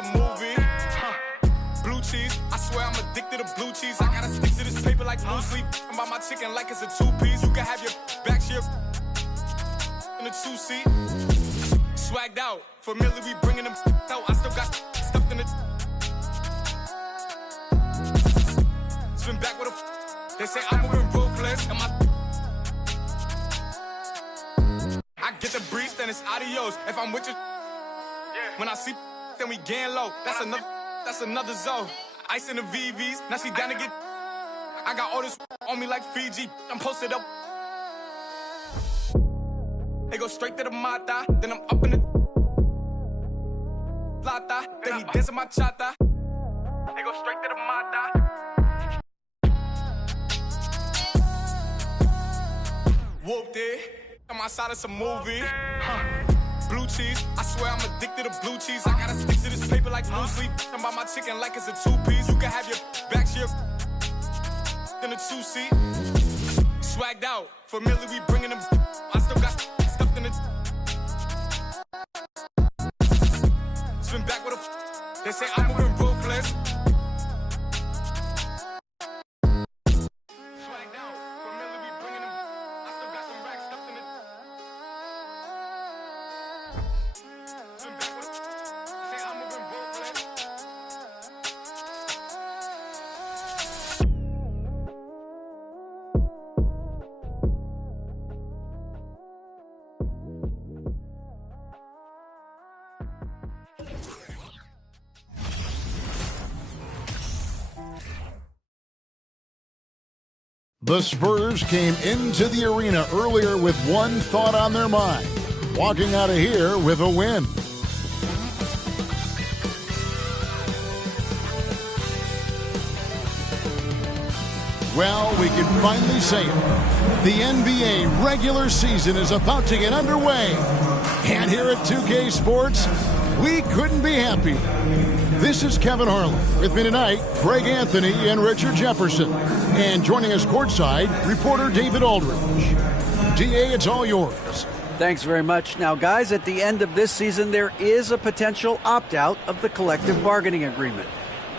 a movie. Blue cheese, I swear I'm addicted to blue cheese. I gotta stick to this paper like blue sleep. I'm about my chicken like it's a two-piece. You can have your back here in a two-seat. Swagged out, familiar, we bringing them out. I still got stuffed in the. Spin back with a. They say I'm moving ruthless, and I get the breeze, then it's adios. If I'm with you, when I see, then we gang low. That's another zone. Ice in the VVs, now she down to get. I got all this on me like Fiji. I'm posted up. They go straight to the mata, then I'm up in the plata. Then he dancing my chata. They go straight to the mata. Whooped it. I'm outside of some movie. Blue cheese, I swear I'm addicted to blue cheese. I gotta stick to this paper like blue sleep. I'm about my chicken like it's a two-piece. You can have your back here in a two-seat. Swagged out, familiar, we bringing them. I still got stuffed in the. Spin back with a. They say I'm moving ruthless. The Spurs came into the arena earlier with one thought on their mind, walking out of here with a win. Well, we can finally say it. The NBA regular season is about to get underway. And here at 2K Sports, we couldn't be happier. This is Kevin Harlan. With me tonight, Greg Anthony and Richard Jefferson. And joining us courtside, reporter David Aldridge. DA, it's all yours. Thanks very much. Now, guys, at the end of this season, there is a potential opt-out of the collective bargaining agreement.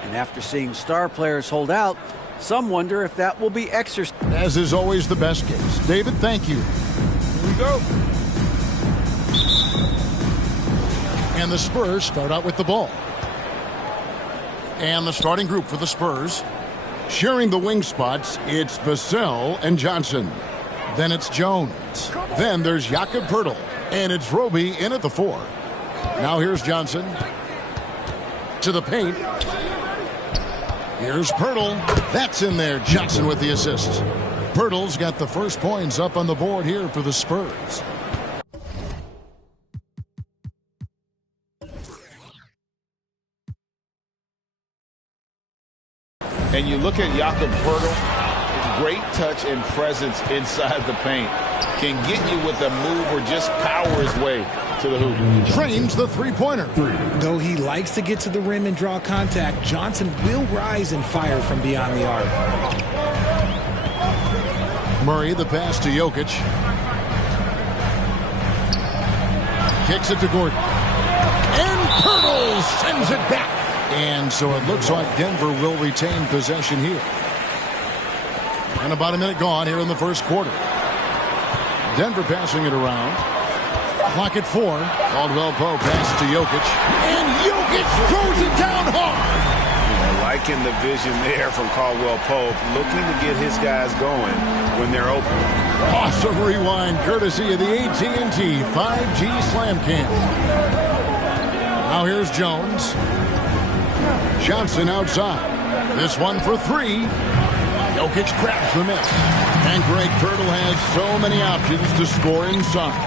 And after seeing star players hold out, some wonder if that will be exercised. As is always the best case. David, thank you. Here we go. And the Spurs start out with the ball. And the starting group for the Spurs. Sharing the wing spots, it's Vassell and Johnson. Then it's Jones. Then there's Jakob Poeltl. And it's Roby in at the 4. Now here's Johnson. To the paint. Here's Poeltl. That's in there. Johnson with the assist. Poeltl's got the first points up on the board here for the Spurs. And you look at Jakob Poeltl, great touch and presence inside the paint. Can get you with a move or just power his way to the hoop. Trains the three-pointer. Though he likes to get to the rim and draw contact, Johnson will rise and fire from beyond the arc. Murray, the pass to Jokic. Kicks it to Gordon. And Poeltl sends it back. And so it looks like Denver will retain possession here. And about a minute gone here in the first quarter. Denver passing it around. Clock at 4. Caldwell Pope passes to Jokic. And Jokic throws it down hard. Liking the vision there from Caldwell Pope, looking to get his guys going when they're open. Awesome rewind courtesy of the AT&T 5G Slam Cam. Now here's Jones. Johnson outside. This one for 3. Jokic grabs the miss. And Greg Poeltl has so many options to score inside.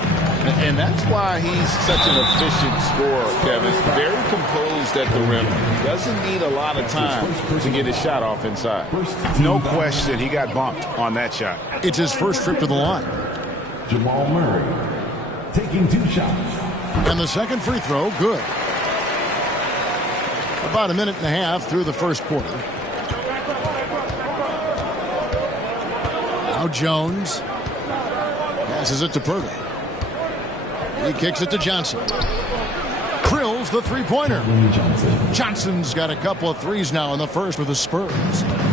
And that's why he's such an efficient scorer, Kevin. Very composed at the rim. Doesn't need a lot of time to get his shot off inside. No question he got bumped on that shot. It's his first trip to the line. Jamal Murray taking 2 shots. And the second free throw, good. About a minute and a half through the first quarter. Now Jones passes it to Poeltl. He kicks it to Johnson. Krill goes the three-pointer. Johnson's got a couple of threes now in the first for the Spurs.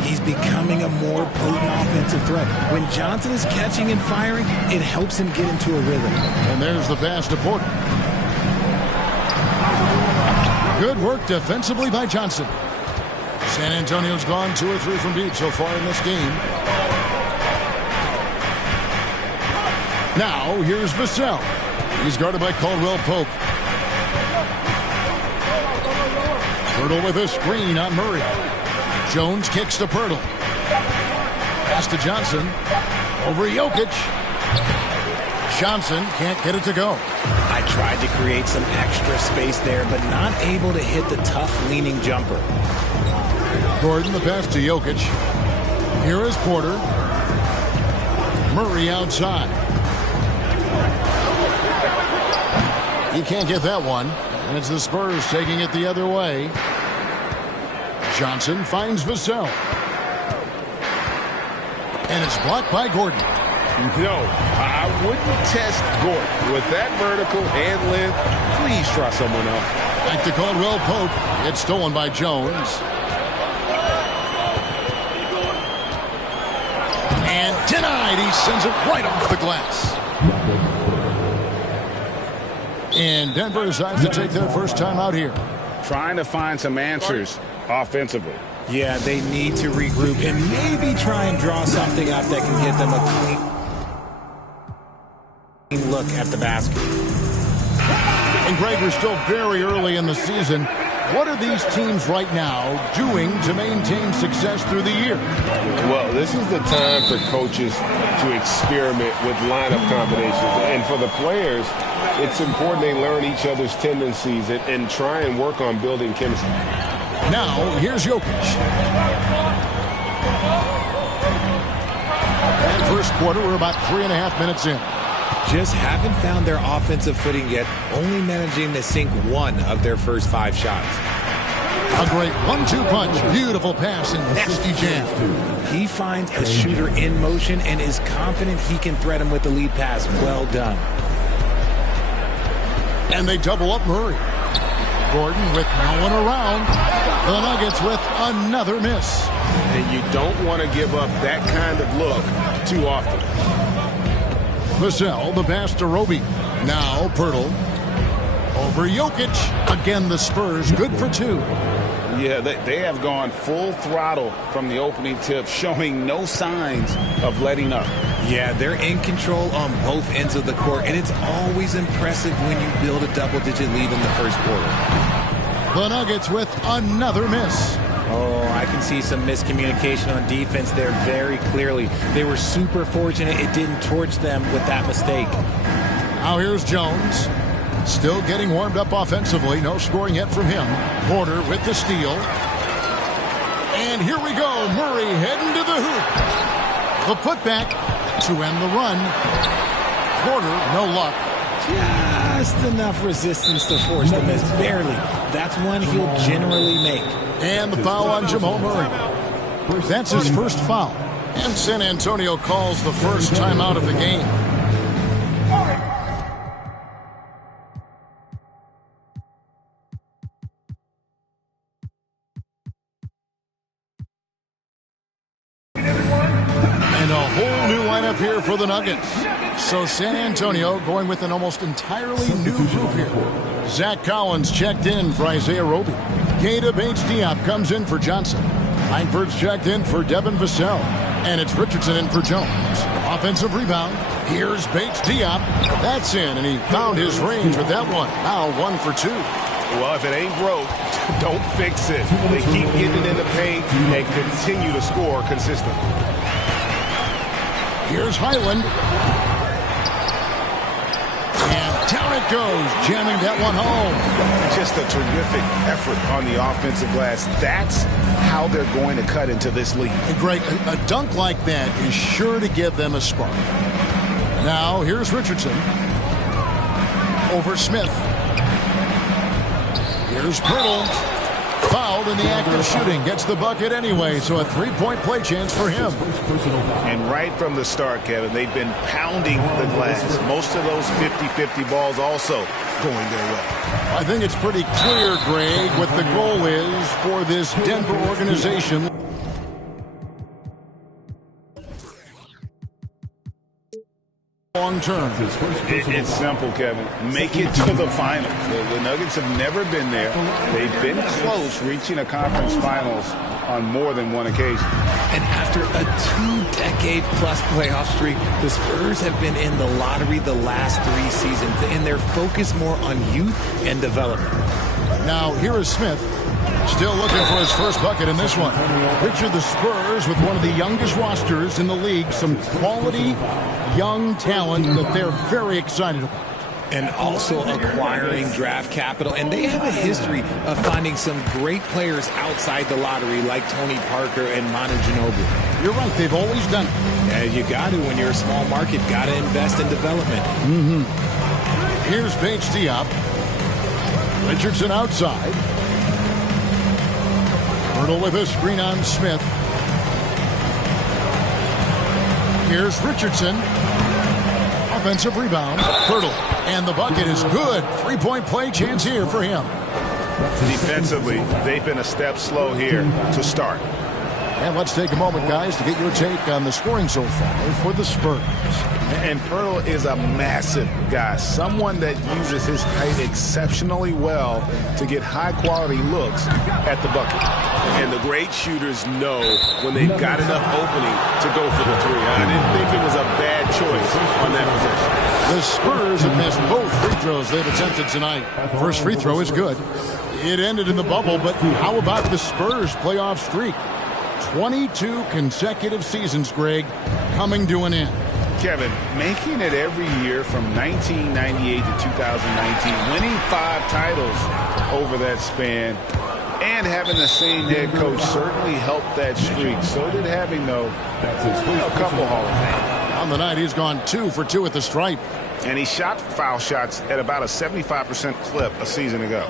He's becoming a more potent offensive threat. When Johnson is catching and firing, it helps him get into a rhythm. And there's the pass to Porter. Good work defensively by Johnson. San Antonio's gone 2 or 3 from deep so far in this game. Now, here's Vassell. He's guarded by Caldwell Pope. Pirtle with a screen on Murray. Jones kicks to Pirtle. Pass to Johnson. Over Jokic. Johnson can't get it to go. I tried to create some extra space there, but not able to hit the tough leaning jumper. Gordon, the pass to Jokic. Here is Porter. Murray outside. He can't get that one. And it's the Spurs taking it the other way. Johnson finds Vassell. And it's blocked by Gordon. No, I wouldn't test Gordon. With that vertical and length, please try someone else. Back to Caldwell Pope. It's stolen by Jones. And denied. He sends it right off the glass. And Denver decides to take their first time out here. Trying to find some answers offensively. Yeah, they need to regroup and maybe try and draw something up that can get them a clean look at the basket. And Greg, we're still very early in the season. What are these teams right now doing to maintain success through the year? Well, this is the time for coaches to experiment with lineup combinations. And for the players, it's important they learn each other's tendencies and try and work on building chemistry. Now, here's Jokic. And first quarter, we're about 3.5 minutes in. Just haven't found their offensive footing yet, only managing to sink 1 of their first 5 shots. A great 1-2 punch. Beautiful pass and nasty jam. He finds a shooter in motion and is confident he can threat him with the lead pass. Well done. And they double up Murray. Gordon with no one around. The Nuggets with another miss. And you don't want to give up that kind of look too often. Vassell, the pass to Roby. Now Pirtle. Over Jokic. Again, the Spurs good for 2. Yeah, they have gone full throttle from the opening tip, showing no signs of letting up. Yeah, they're in control on both ends of the court, and it's always impressive when you build a double-digit lead in the first quarter. The Nuggets with another miss. Oh, I can see some miscommunication on defense there very clearly. They were super fortunate it didn't torch them with that mistake. Now here's Jones. Still getting warmed up offensively. No scoring yet from him. Porter with the steal. And here we go. Murray heading to the hoop. The putback to end the run. Porter, no luck. Just enough resistance to force the miss. Barely. That's one he'll generally make. And the foul on Jamal Murray. That's his first foul. And San Antonio calls the first timeout of the game. And a whole new lineup here for the Nuggets. So San Antonio going with an almost entirely new group here. Zach Collins checked in for Isaiah Roby. Keita Bates-Diop comes in for Johnson. Langford's checked in for Devin Vassell. And it's Richardson in for Jones. Offensive rebound. Here's Bates-Diop. That's in, and he found his range with that one. Now 1 for 2. Well, if it ain't broke, don't fix it. They keep getting in the paint and continue to score consistently. Here's Highland. And down it goes, jamming that one home. Just a terrific effort on the offensive glass. That's how they're going to cut into this league. And Greg, a dunk like that is sure to give them a spark. Now, here's Richardson. Over Smith. Here's Pirtle. Fouled, in the act of shooting. Gets the bucket anyway, so a three-point play chance for him. And right from the start, Kevin, they've been pounding the glass. Most of those 50-50 balls also going their way. I think it's pretty clear, Greg, what the goal is for this Denver organization. Long term. It's simple, Kevin. Make it to the finals. The Nuggets have never been there. They've been close reaching a conference finals on more than one occasion. And after a 2-decade-plus playoff streak, the Spurs have been in the lottery the last 3 seasons, and they're focused more on youth and development. Now, here is Smith. Still looking for his first bucket in this one. Picture the Spurs with one of the youngest rosters in the league. Some quality young talent that they're very excited about. And also acquiring draft capital. And they have a history of finding some great players outside the lottery like Tony Parker and Manu Ginobili. You're right. They've always done it. Yeah, you got to. When you're a small market, got to invest in development. Here's Bates Diop. Richardson outside. Hurdle with a screen on Smith. Here's Richardson. Offensive rebound. Hurdle. And the bucket is good. Three-point play chance here for him. Defensively, they've been a step slow here to start. And let's take a moment, guys, to get your take on the scoring so far for the Spurs. And Pirtle is a massive guy, someone that uses his height exceptionally well to get high-quality looks at the bucket. And the great shooters know when they've got enough opening to go for the three. I didn't think it was a bad choice on that possession. The Spurs have missed both free throws they've attempted tonight. First free throw is good. It ended in the bubble, but how about the Spurs playoff streak? 22 consecutive seasons, Greg, coming to an end. Kevin, making it every year from 1998 to 2019, winning 5 titles over that span, and having the same head coach certainly helped that streak. So did having, though, a couple Hall of Fame. On the night, he's gone 2 for 2 at the stripe. And he shot foul shots at about a 75% clip a season ago.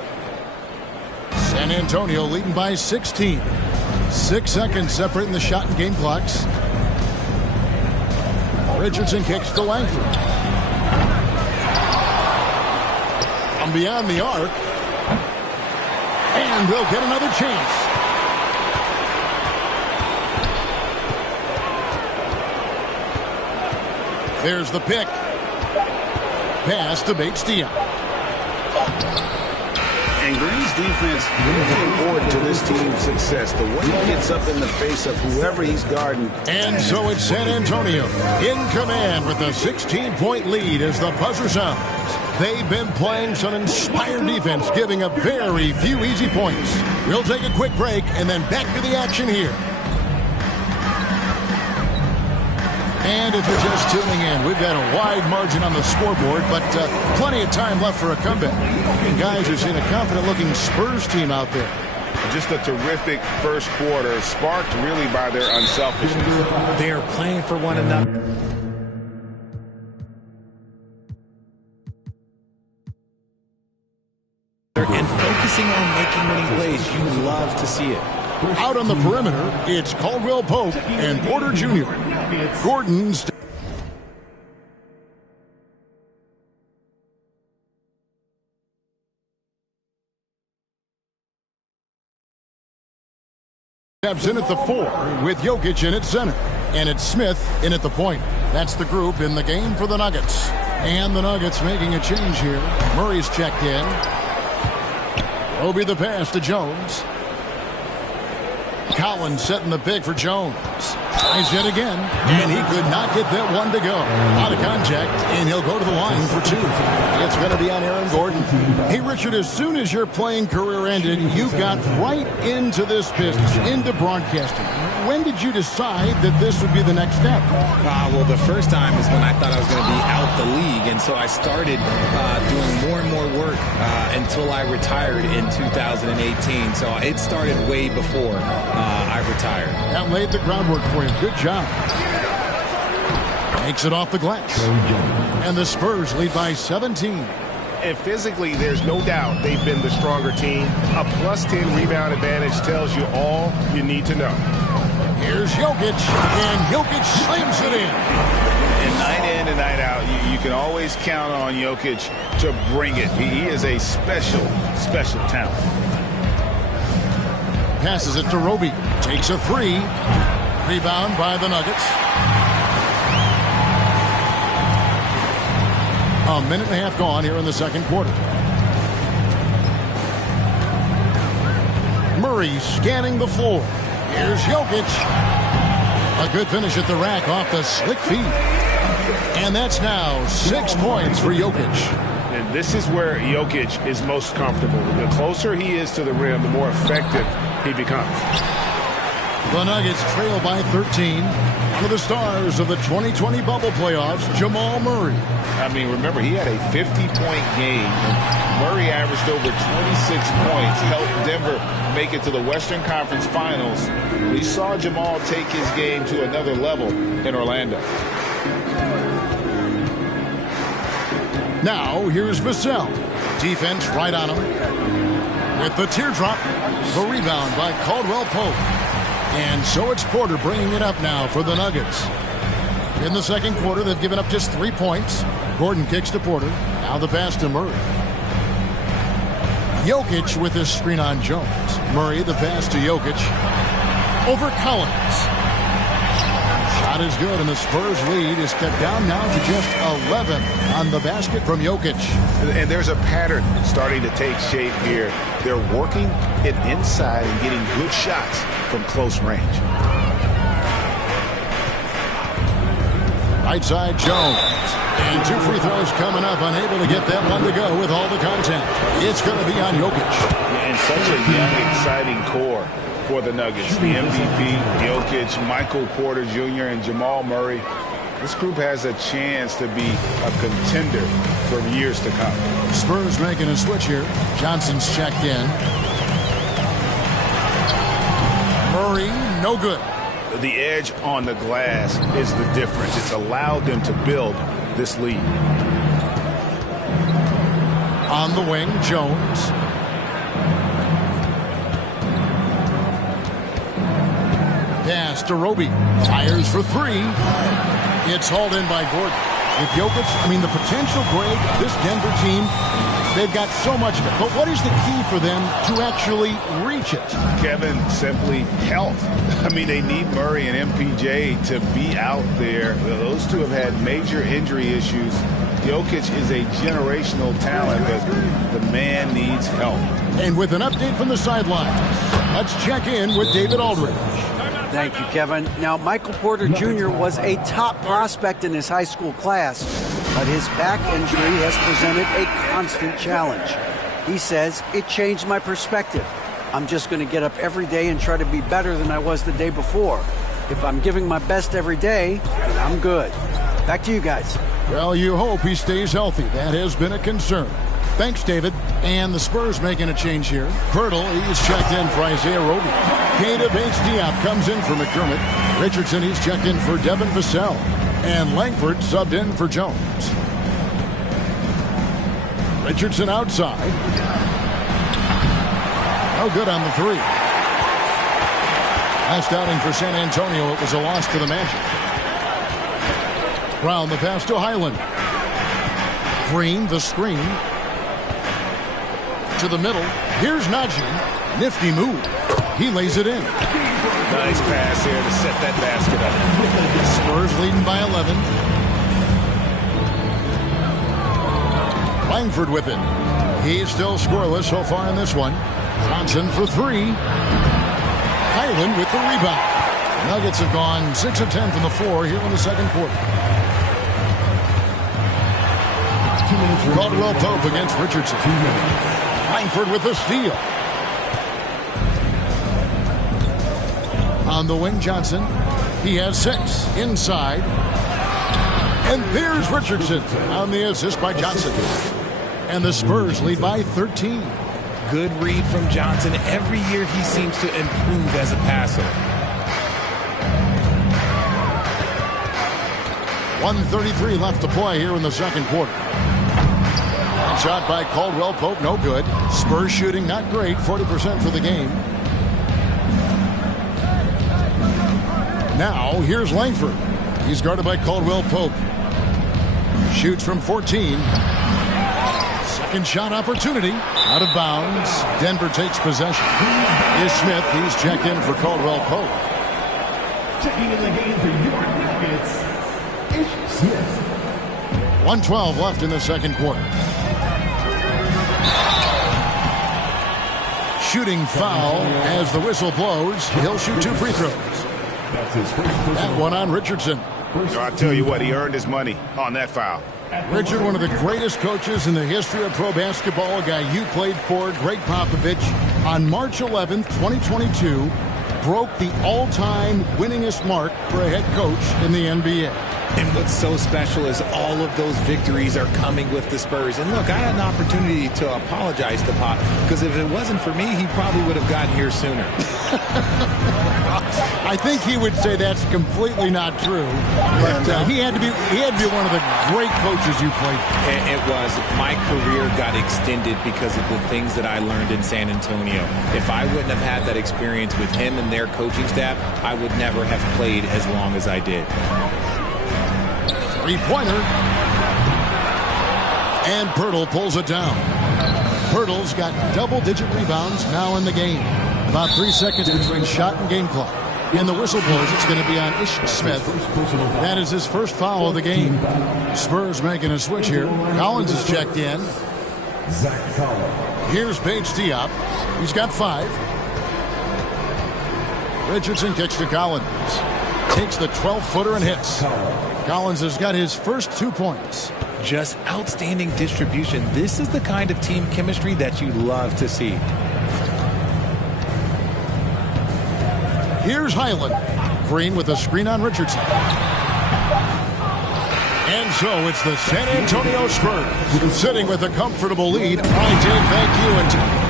San Antonio leading by 16. 6 seconds separating the shot and game clocks. Richardson kicks to Langford. From beyond the arc. And they'll get another chance. There's the pick. Pass to Bates Diop. And Green's defense really important to this team's success. The way he gets up in the face of whoever he's guarding. And so it's San Antonio in command with a 16-point lead as the buzzer sounds. They've been playing some inspired defense, giving up very few easy points. We'll take a quick break and then back to the action here. And if you're just tuning in, we've got a wide margin on the scoreboard, but plenty of time left for a comeback. And guys, you've seen a confident-looking Spurs team out there. Just a terrific first quarter, sparked really by their unselfishness. They are playing for one another. And focusing on making winning plays. You love to see it. Out on the perimeter, it's Caldwell Pope and Porter Jr. Gordon steps in at the 4 with Jokic in at center. And it's Smith in at the point. That's the group in the game for the Nuggets. And the Nuggets making a change here. Murray's checked in. Obi the pass to Jones. Collins setting the pick for Jones. Tries yet again, and he could not get that one to go. Out of contact, and he'll go to the line for 2. It's going to be on Aaron Gordon. Hey, Richard, as soon as your playing career ended, you got right into this business, into broadcasting. When did you decide that this would be the next step? Well, the first time is when I thought I was going to be out the league, and so I started doing more and more work until I retired in 2018. So it started way before I retired. That laid the groundwork for you. Good job. Takes it off the glass. And the Spurs lead by 17. And physically, there's no doubt they've been the stronger team. A +10 rebound advantage tells you all you need to know. Here's Jokic, and Jokic slams it in. And night in and night out, you can always count on Jokic to bring it. He is a special, special talent. Passes it to Roby. Takes a three. Rebound by the Nuggets. A minute and a half gone here in the second quarter. Murray scanning the floor. Here's Jokic. A good finish at the rack off the slick feed. And that's now 6 points for Jokic. And this is where Jokic is most comfortable. The closer he is to the rim, the more effective he becomes. The Nuggets trail by 13. One of the stars of the 2020 bubble playoffs, Jamal Murray. I mean, remember, he had a 50-point game. Murray averaged over 26 points, helped Denver make it to the Western Conference Finals. We saw Jamal take his game to another level in Orlando. Now, here's Vassell. Defense right on him. With the teardrop, the rebound by Caldwell Pope. And so it's Porter bringing it up now for the Nuggets. In the second quarter, they've given up just 3 points. Gordon kicks to Porter. Now the pass to Murray. Jokic with his screen on Jones. Murray, the pass to Jokic. Over Collins. Shot is good, and the Spurs lead is cut down now to just 11 on the basket from Jokic. And there's a pattern starting to take shape here. They're working it inside and getting good shots from close range. Right side, Jones. And 2 free throws coming up, unable to get that one to go with all the contact. It's going to be on Jokic. And such a young, exciting core for the Nuggets. The MVP, Jokic, Michael Porter Jr., and Jamal Murray. This group has a chance to be a contender for years to come. Spurs making a switch here. Johnson's checked in. Murray, no good. The edge on the glass is the difference. It's allowed them to build this lead. On the wing, Jones. Pass to Roby. Fires for 3. It's hauled in by Gordon. With Jokic, I mean, the potential, Greg, this Denver team, they've got so much of it. But what is the key for them to actually reach it? Kevin, simply health. I mean, they need Murray and MPJ to be out there. Those two have had major injury issues. Jokic is a generational talent, but the man needs help. And with an update from the sidelines, let's check in with David Aldridge. Thank you, Kevin. Now, Michael Porter Jr. was a top prospect in his high school class, but his back injury has presented a constant challenge. He says, it changed my perspective. I'm just going to get up every day and try to be better than I was the day before. If I'm giving my best every day, then I'm good. Back to you guys. Well, you hope he stays healthy. That has been a concern. Thanks, David. And the Spurs making a change here. Pirtle, he's checked in for Isaiah Roby. Keita Bates-Diop comes in for McDermott. Richardson, he's checked in for Devin Vassell. And Langford subbed in for Jones. Richardson outside. No good on the 3. Last outing for San Antonio, it was a loss to the Magic. Brown, the pass to Highland. Green, the screen. To the middle. Here's Najee. Nifty move. He lays it in. Nice pass here to set that basket up. Spurs leading by 11. Langford with it. He's still scoreless so far in this one. Johnson for 3. Highland with the rebound. Nuggets have gone 6 of 10 from the floor here in the second quarter. Caldwell Pope against Richardson. Langford with the steal. On the wing, Johnson. He has 6 inside. And there's Richardson on the assist by Johnson. And the Spurs lead by 13. Good read from Johnson. Every year he seems to improve as a passer. 1:33 left to play here in the second quarter. Second shot by Caldwell Pope, no good. Spurs shooting not great, 40% for the game. Now, here's Langford. He's guarded by Caldwell Pope. Shoots from 14. Second shot opportunity. Out of bounds. Denver takes possession. Is Smith. He's checked in for Caldwell Pope. Checking in the game for your Nuggets, Ish Smith. 1:12 left in the second quarter. Shooting foul as the whistle blows. He'll shoot 2 free throws. That's his first personal. That one on Richardson. I tell you what, he earned his money on that foul. Richard, one of the greatest coaches in the history of pro basketball, a guy you played for, Greg Popovich, on March 11th, 2022, broke the all-time winningest mark for a head coach in the NBA. And what's so special is all of those victories are coming with the Spurs. And look, I had an opportunity to apologize to Pop, because if it wasn't for me, he probably would have gotten here sooner. I think he would say that's completely not true. But he had to be one of the great coaches you played for. It was. My career got extended because of the things that I learned in San Antonio. If I wouldn't have had that experience with him and their coaching staff, I would never have played as long as I did. Three-pointer. And Pirtle pulls it down. Pirtle's got double-digit rebounds now in the game. About 3 seconds between shot and game clock. And the whistle blows. It's going to be on Ish Smith. That is his first foul of the game. Spurs making a switch here. Collins is checked in. Zach Collins. Here's Paige Diop. He's got 5. Richardson kicks to Collins. Takes the 12-footer and hits. Collins has got his first 2 points. Just outstanding distribution. This is the kind of team chemistry that you love to see. Here's Highland. Green with a screen on Richardson. And so it's the San Antonio Spurs sitting with a comfortable lead. All right, Dave, thank you.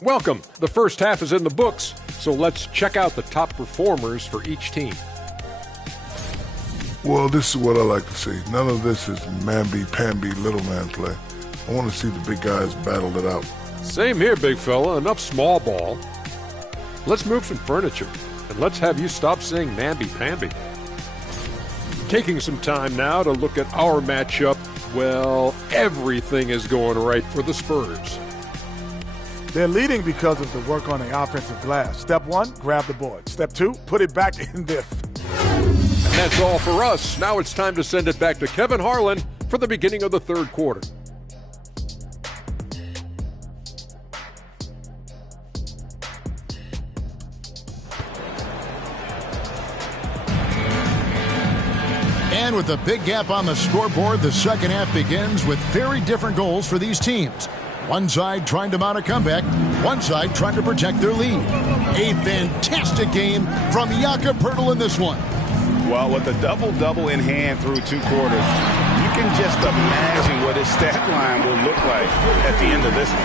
Welcome. The first half is in the books, so let's check out the top performers for each team. Well, this is what I like to see. None of this is mamby-pamby little man play. I want to see the big guys battle it out. Same here, big fella. Enough small ball. Let's move some furniture, and let's have you stop saying mamby-pamby. Taking some time now to look at our matchup. Well, everything is going right for the Spurs. They're leading because of the work on the offensive glass. Step 1, grab the board. Step 2, put it back in there. And that's all for us. Now it's time to send it back to Kevin Harlan for the beginning of the third quarter. And with a big gap on the scoreboard, the second half begins with very different goals for these teams. One side trying to mount a comeback, one side trying to protect their lead. A fantastic game from Jakob Poeltl in this one. Well, with a double-double in hand through 2 quarters, you can just imagine what his stat line will look like at the end of this one.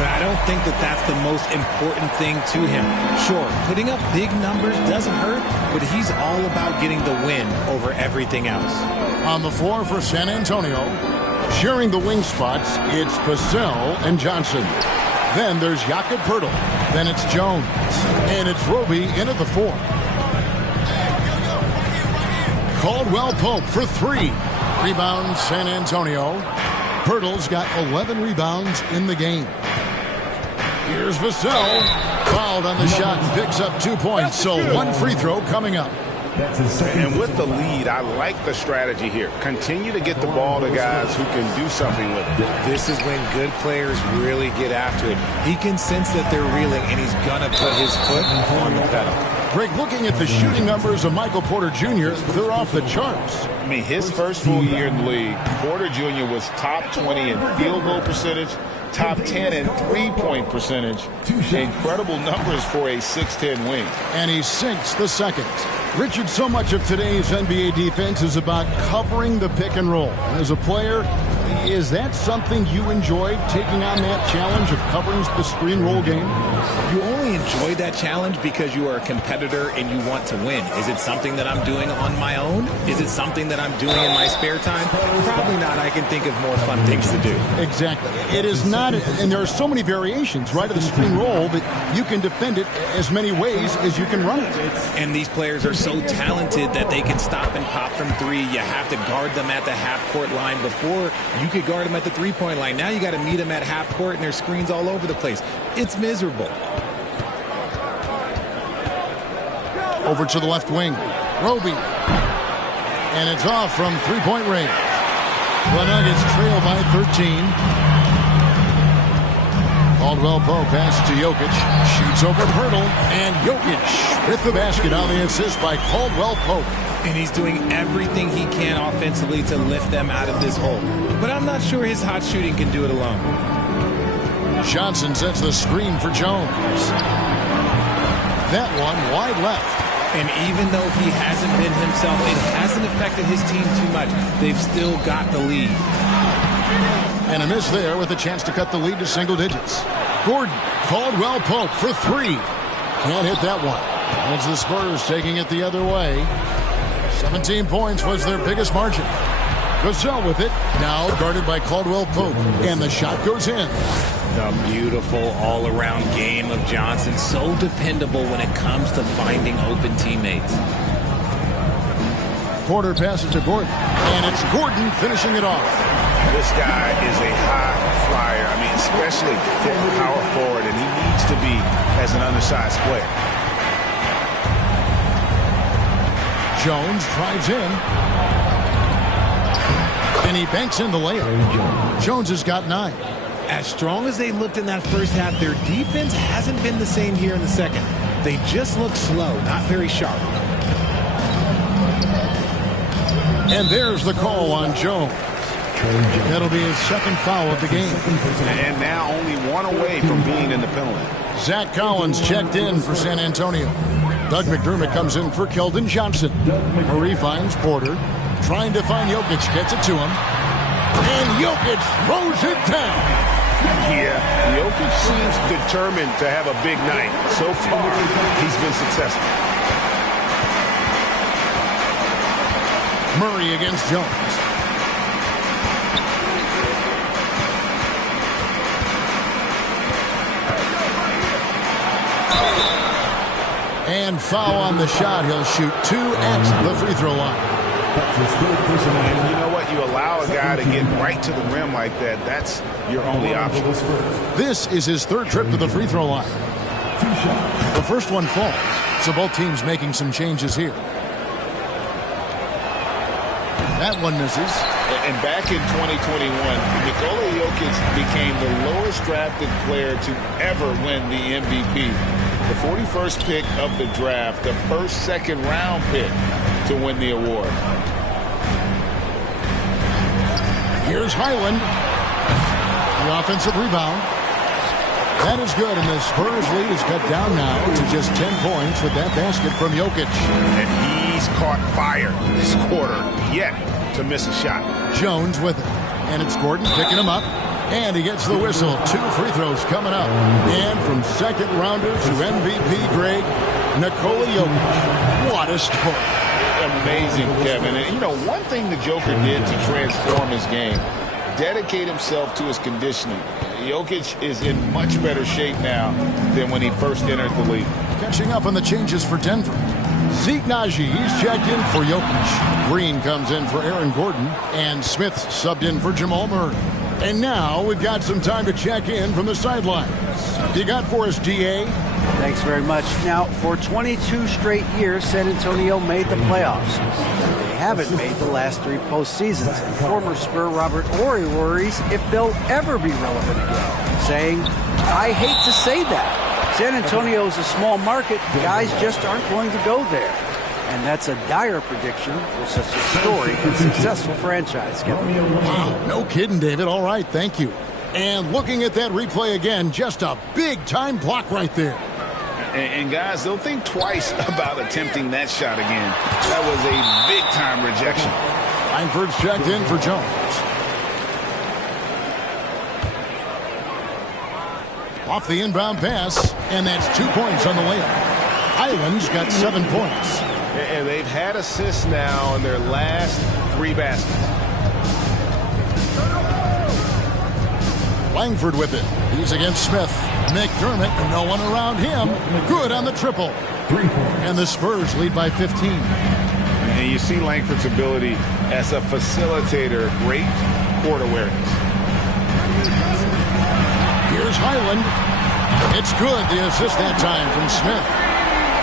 But I don't think that that's the most important thing to him. Sure, putting up big numbers doesn't hurt, but he's all about getting the win over everything else. On the floor for San Antonio, sharing the wing spots, it's Vassell and Johnson. Then there's Jakob Poeltl. Then it's Jones. And it's Roby in at the 4. Caldwell Pope for 3. Rebound San Antonio. Poeltl's got 11 rebounds in the game. Here's Vassell. Fouled on the shot and picks up 2 points. So 1 free throw coming up. And with the lead, I like the strategy here. Continue to get the ball to guys who can do something with it. This is when good players really get after it. He can sense that they're reeling, and he's going to put his foot on the pedal. Greg, looking at the shooting numbers of Michael Porter Jr., they're off the charts. I mean, his first full year in the league, Porter Jr. was top 20 in field goal percentage, top 10 in three-point percentage. Incredible numbers for a 6'10 wing. And he sinks the second. Richard, so much of today's NBA defense is about covering the pick and roll. As a player, is that something you enjoyed, taking on that challenge of covering the screen roll game? You only enjoy that challenge because you are a competitor and you want to win. Is it something that I'm doing on my own? Is it something that I'm doing in my spare time? Probably not. I can think of more fun things to do. Exactly. It is not, and there are so many variations, right, of the screen roll that you can defend it as many ways as you can run it. And these players are so talented that they can stop and pop from three. You have to guard them at the half-court line. Before, you could guard them at the three-point line. Now you got to meet them at half-court, and there's screens all over the place. It's miserable. Over to the left wing. Roby. And it's off from three-point range. The Nuggets trail by 13. Caldwell Pope pass to Jokic. Shoots over Pirtle. And Jokic with the basket on the assist by Caldwell Pope. And he's doing everything he can offensively to lift them out of this hole. But I'm not sure his hot shooting can do it alone. Johnson sets the screen for Jones. That one wide left. And even though he hasn't been himself, it hasn't affected his team too much. They've still got the lead. And a miss there with a chance to cut the lead to single digits. Gordon, Caldwell Pope for three. Can't hit that one. And it's the Spurs taking it the other way. 17 points was their biggest margin. Gazelle with it, now guarded by Caldwell Pope. And the shot goes in. The beautiful all-around game of Johnson. So dependable when it comes to finding open teammates. Porter passes to Gordon. And it's Gordon finishing it off. This guy is a high flyer. I mean, especially for a power forward, and he needs to be as an undersized player. Jones drives in. And he banks in the layup. Jones has got 9. As strong as they looked in that first half, their defense hasn't been the same here in the second. They just look slow, not very sharp. And there's the call on Jones. That'll be his second foul of the game. And now only one away from being in the penalty. Zach Collins checked in for San Antonio. Doug McDermott comes in for Keldon Johnson. Murray finds Porter. Trying to find Jokic. Gets it to him. And Jokic throws it down. Yeah, Jokic seems determined to have a big night. So far, he's been successful. Murray against Jones. And foul on the shot. He'll shoot 2 at the free throw line. And you know what? You allow a guy to get right to the rim like that. That's your only option. This is his third trip to the free throw line. The first one falls. So both teams making some changes here. That one misses. And back in 2021, Nikola Jokic became the lowest drafted player to ever win the MVP. The 41st pick of the draft, the first second-round pick to win the award. Here's Highland. The offensive rebound. That is good, and the Spurs lead is cut down now to just 10 points with that basket from Jokic. And he's caught fire this quarter, yet to miss a shot. Jones with it. And it's Gordon picking him up. And he gets the whistle. 2 free throws coming up. And from second rounder to MVP grade, Nikola Jokic. What a story. Amazing, Kevin. And, you know, one thing the Joker did to transform his game, dedicate himself to his conditioning. Jokic is in much better shape now than when he first entered the league. Catching up on the changes for Denver. Zeke Naji, he's checked in for Jokic. Green comes in for Aaron Gordon. And Smith subbed in for Jamal Murray. And now we've got some time to check in from the sidelines. You got for us, DA? Thanks very much. Now, for 22 straight years, San Antonio made the playoffs. They haven't made the last 3 postseasons. And former Spur Robert Horry worries if they'll ever be relevant again, saying, I hate to say that. San Antonio is a small market. Guys just aren't going to go there. And that's a dire prediction for such a storied and successful franchise, Kevin. Wow, no kidding, David. All right, thank you. And looking at that replay again, just a big-time block right there. And guys, they'll think twice about attempting that shot again. That was a big-time rejection. Langford's checked in for Jones. Off the inbound pass, and that's 2 points on the layup. Highland's got 7 points. And they've had assists now in their last 3 baskets. Langford with it. He's against Smith. McDermott, no one around him. Good on the triple. And the Spurs lead by 15. And you see Langford's ability as a facilitator. Great court awareness. Here's Highland. It's good. The assist that time from Smith.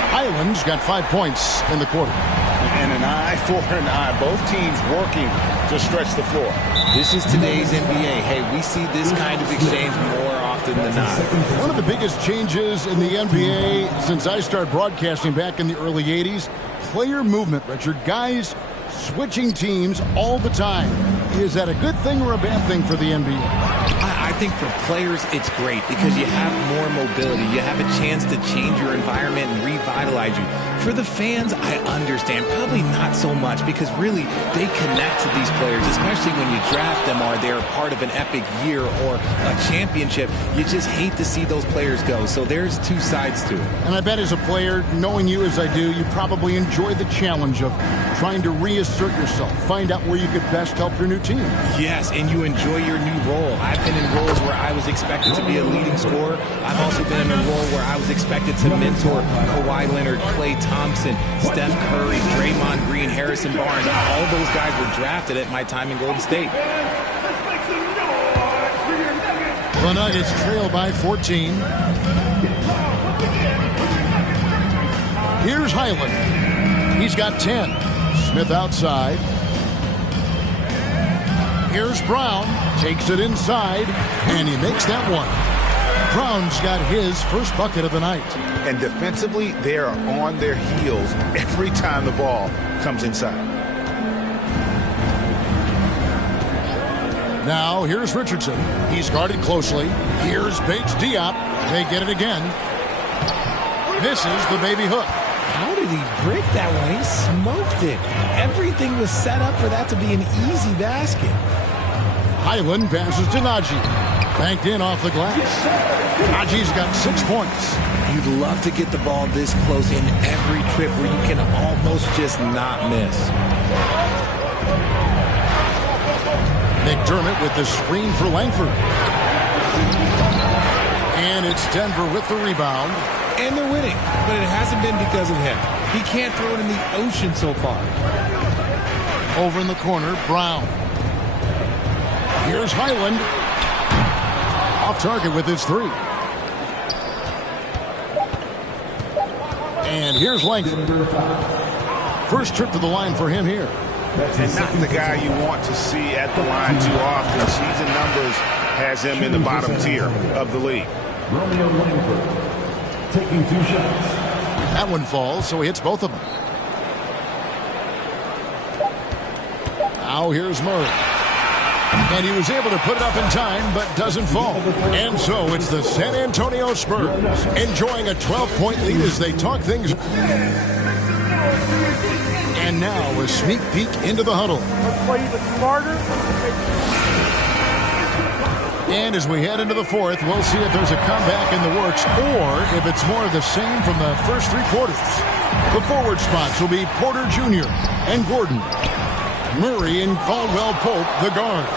Highland's got 5 points in the quarter. And an eye for an eye. Both teams working to stretch the floor. This is today's NBA. Hey, we see this kind of exchange more often than not. One of the biggest changes in the NBA since I started broadcasting back in the early 80s, player movement, Richard. Guys switching teams all the time. Is that a good thing or a bad thing for the NBA? I think for players, it's great because you have more mobility. You have a chance to change your environment and revitalize you. For the fans, I understand. Probably not so much because really they connect to these players, especially when you draft them or they're part of an epic year or a championship. You just hate to see those players go. So there's 2 sides to it. And I bet as a player, knowing you as I do, you probably enjoy the challenge of trying to reassert yourself, find out where you could best help your new team. Yes, and you enjoy your new role. I've been in roles where I was expected to be a leading scorer. I've also been in a role where I was expected to mentor Kawhi Leonard, Klay Thompson, Steph Curry, Draymond Green, Harrison Barnes. All those guys were drafted at my time in Golden State. The Nuggets trail by 14. Here's Highland. He's got 10. Smith outside. Here's Brown. Takes it inside, and he makes that one. Brown's got his first bucket of the night. And defensively, they are on their heels every time the ball comes inside. Now, here's Richardson. He's guarded closely. Here's Bates Diop. They get it again. Misses the baby hook. How did he break that one? He smoked it. Everything was set up for that to be an easy basket. Highland passes to Najee. Banked in off the glass. Najee's got 6 points. You'd love to get the ball this close in every trip where you can almost just not miss. McDermott with the screen for Langford. And it's Denver with the rebound. And they're winning, but it hasn't been because of him. He can't throw it in the ocean so far. Over in the corner, Brown. Here's Highland. Off target with his 3. And here's Langford. First trip to the line for him here. And not the guy you want to see at the line too often. Season numbers has him in the bottom tier of the league. Romeo Langford taking 2 shots. That one falls, so he hits both of them. Now here's Murray. And he was able to put it up in time, but doesn't fall. And so it's the San Antonio Spurs enjoying a 12-point lead as they talk things. And now a sneak peek into the huddle. Let's play even smarter. And as we head into the 4th, we'll see if there's a comeback in the works or if it's more of the same from the first 3 quarters. The forward spots will be Porter Jr. and Gordon. Murray and Caldwell Pope, the guards.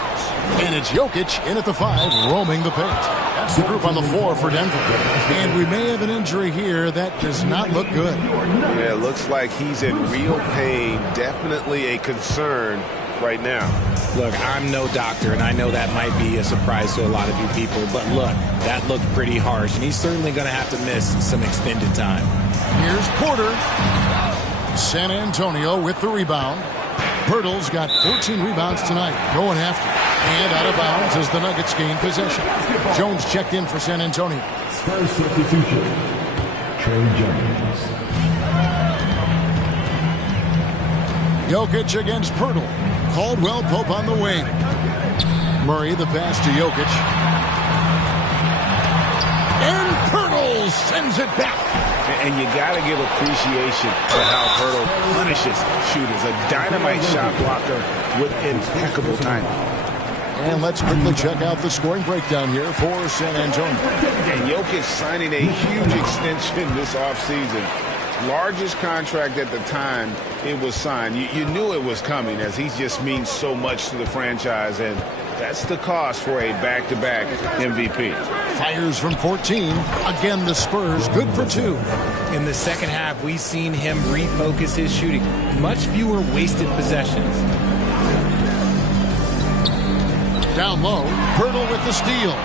And it's Jokic in at the 5, roaming the paint. That's the group on the floor for Denver. And we may have an injury here that does not look good. Yeah, it looks like he's in real pain. Definitely a concern right now. Look, I'm no doctor, and I know that might be a surprise to a lot of you people, but look, that looked pretty harsh, and he's certainly going to have to miss some extended time. Here's Porter. San Antonio with the rebound. Pirtle's got 14 rebounds tonight, going after. And out of bounds as the Nuggets gain possession. Jones checked in for San Antonio. Spurs substitution. Trey Jones. Jokic against Pirtle. Caldwell Pope on the wing. Murray the pass to Jokic. And Pirtle sends it back. And you got to give appreciation to how Hurdle punishes shooters. A dynamite shot blocker with impeccable timing. And let's quickly check out the scoring breakdown here for San Antonio. And Jokic signing a huge extension this offseason. Largest contract at the time it was signed. You knew it was coming, as he just means so much to the franchise, and that's the cost for a back-to-back MVP. Fires from 14. Again, the Spurs good for 2. In the second half, we've seen him refocus his shooting. Much fewer wasted possessions. Down low, Poeltl with the steal.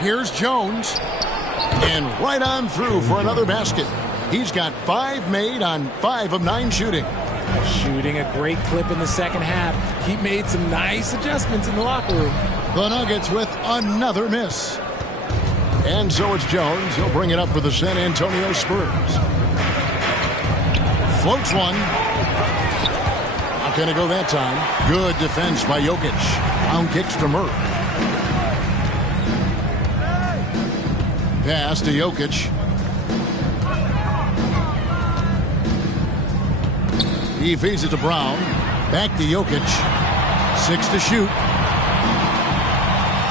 Here's Jones. And right on through for another basket. He's got 5 made on 5 of 9 shooting. Shooting a great clip in the second half. He made some nice adjustments in the locker room. The Nuggets with another miss. And so it's Jones. He'll bring it up for the San Antonio Spurs. Floats one. Not going to go that time. Good defense by Jokic. Down kicks to Murray. Pass to Jokic. He feeds it to Brown. Back to Jokic. 6 to shoot.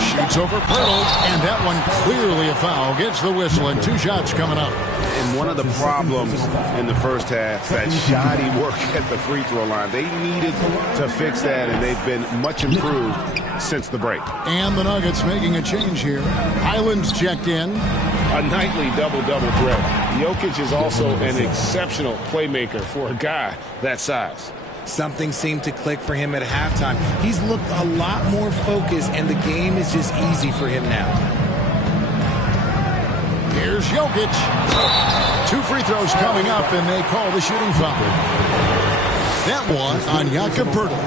Shoots over Poeltl, and that one clearly a foul. Gets the whistle, and 2 shots coming up. And one of the problems in the first half, that shoddy work at the free throw line. They needed to fix that, and they've been much improved since the break. And the Nuggets making a change here. Highland's checked in. A nightly double-double threat. Jokic is also an exceptional playmaker for a guy that size. Something seemed to click for him at halftime. He's looked a lot more focused, and the game is just easy for him now. Here's Jokic. 2 free throws coming up, and they call the shooting foul. That one on Jakob Poeltl.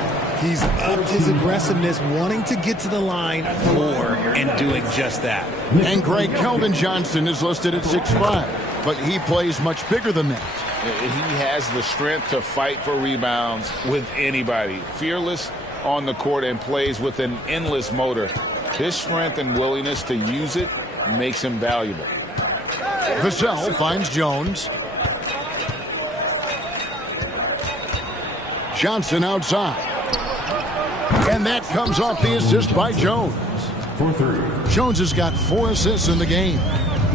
He's upped his aggressiveness, wanting to get to the line more, and doing just that. And Greg Keldon Johnson is listed at 6'5", but he plays much bigger than that. He has the strength to fight for rebounds with anybody. Fearless on the court and plays with an endless motor. His strength and willingness to use it makes him valuable. Vassell finds Jones. Johnson outside. And that comes off the assist by Jones. Jones has got 4 assists in the game.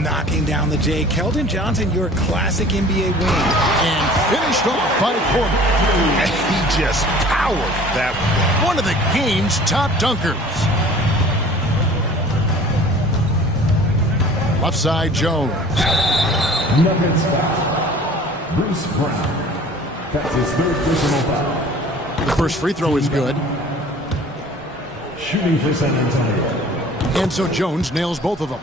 Knocking down the J. Keldon Johnson, your classic NBA wing. And finished off by Porter. And he just powered that one of the game's top dunkers. Left side, Jones. Nuggets foul. Bruce Brown. That's his 3rd personal foul. The first free throw is good. Shooting for San Antonio. And so Jones nails both of them.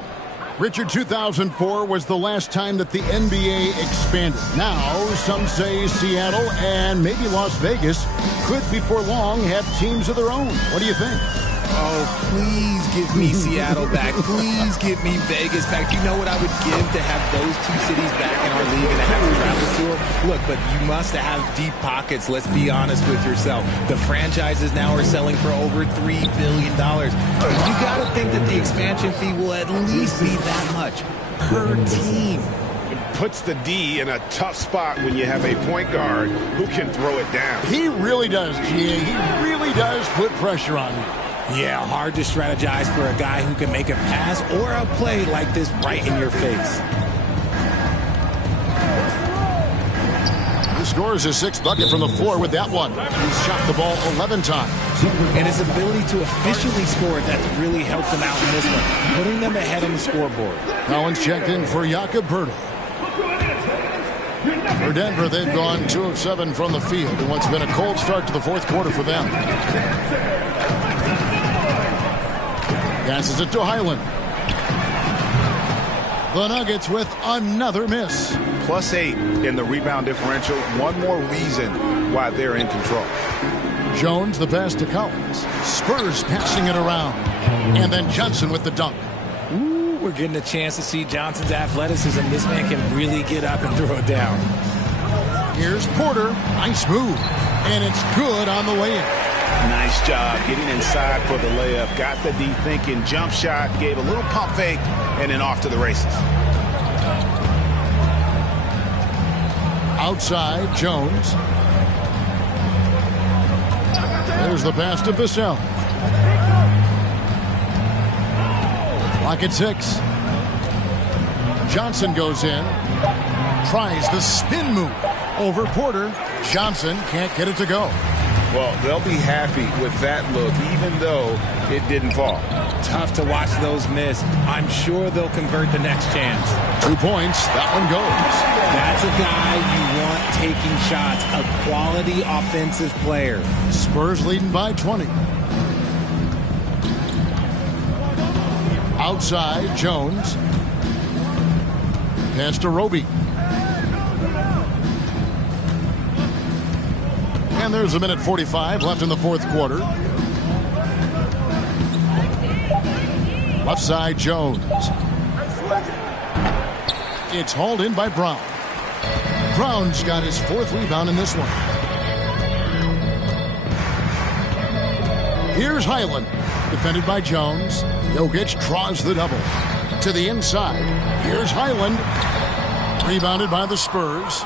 Richard, 2004 was the last time that the NBA expanded. Now, some say Seattle and maybe Las Vegas could, before long, have teams of their own. What do you think? Oh, please give me Seattle back. Please give me Vegas back. Do you know what I would give to have those 2 cities back in our league and to have to travel to them? Look, but you must have deep pockets. Let's be honest with yourself. The franchises now are selling for over $3 billion. You got to think that the expansion fee will at least be that much per team. It puts the D in a tough spot when you have a point guard who can throw it down. He really does, G.A. He really does put pressure on you. Yeah, hard to strategize for a guy who can make a pass or a play like this right in your face. He scores his 6th bucket from the floor with that one. He's shot the ball 11 times. And his ability to efficiently score, that's really helped him out in this one, putting them ahead on the scoreboard. Collins checked in for Jakob Poeltl. For Denver, they've gone 2 of 7 from the field in what's been a cold start to the 4th quarter for them. Passes it to Highland. The Nuggets with another miss. +8 in the rebound differential. One more reason why they're in control. Jones, the pass to Collins. Spurs passing it around. And then Johnson with the dunk. Ooh, we're getting a chance to see Johnson's athleticism. This man can really get up and throw it down. Here's Porter. Nice move. And it's good on the way in. Nice job getting inside for the layup. Got the D thinking jump shot, gave a little pump fake, and then off to the races. Outside, Jones. There's the pass to Vassell. Clock at 6. Johnson goes in. Tries the spin move over Porter. Johnson can't get it to go. Well, they'll be happy with that look, even though it didn't fall. Tough to watch those miss. I'm sure they'll convert the next chance. 2 points. That one goes. That's a guy you want taking shots. A quality offensive player. Spurs leading by 20. Outside, Jones. Pass to Roby. And there's a minute 45 left in the fourth quarter. Left side, Jones. It's hauled in by Brown. Brown's got his 4th rebound in this one. Here's Highland, defended by Jones. Jokic draws the double. To the inside. Here's Highland. Rebounded by the Spurs.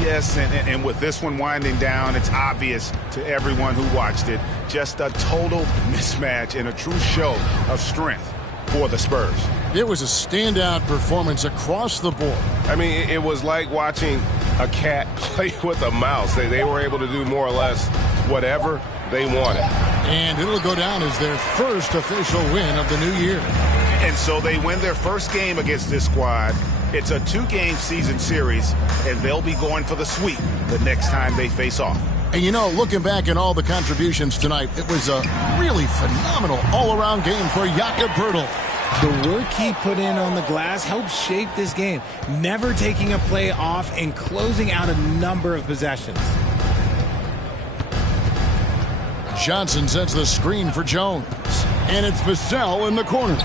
Yes, and with this one winding down, it's obvious to everyone who watched it. Just a total mismatch and a true show of strength for the Spurs. It was a standout performance across the board. I mean, it was like watching a cat play with a mouse. They were able to do more or less whatever they wanted. And it'll go down as their first official win of the new year. And so they win their first game against this squad. It's a 2-game season series, and they'll be going for the sweep the next time they face off. And you know, looking back at all the contributions tonight, it was a really phenomenal all-around game for Jakob Poeltl. The work he put in on the glass helped shape this game, never taking a play off and closing out a number of possessions. Johnson sets the screen for Jones. And it's Vassell in the corner.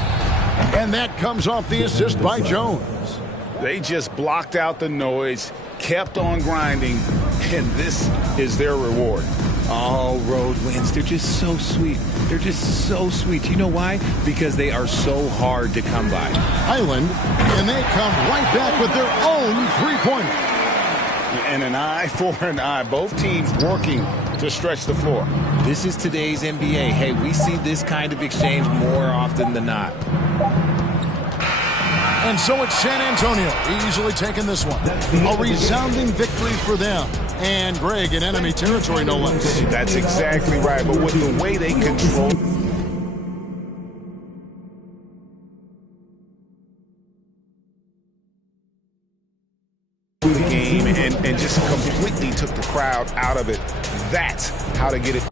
And that comes off the assist by Jones. They just blocked out the noise, kept on grinding, and this is their reward. Oh, road wins. They're just so sweet. They're just so sweet. You know why? Because they are so hard to come by. Highland, and they come right back with their own three-pointer. And an eye for an eye. Both teams working to stretch the floor. This is today's NBA. Hey, we see this kind of exchange more often than not. And so it's San Antonio easily taking this one. A resounding victory for them. And Greg in enemy territory, no less. That's exactly right. But with the way they control the game and just completely took the crowd out of it, that's how to get it.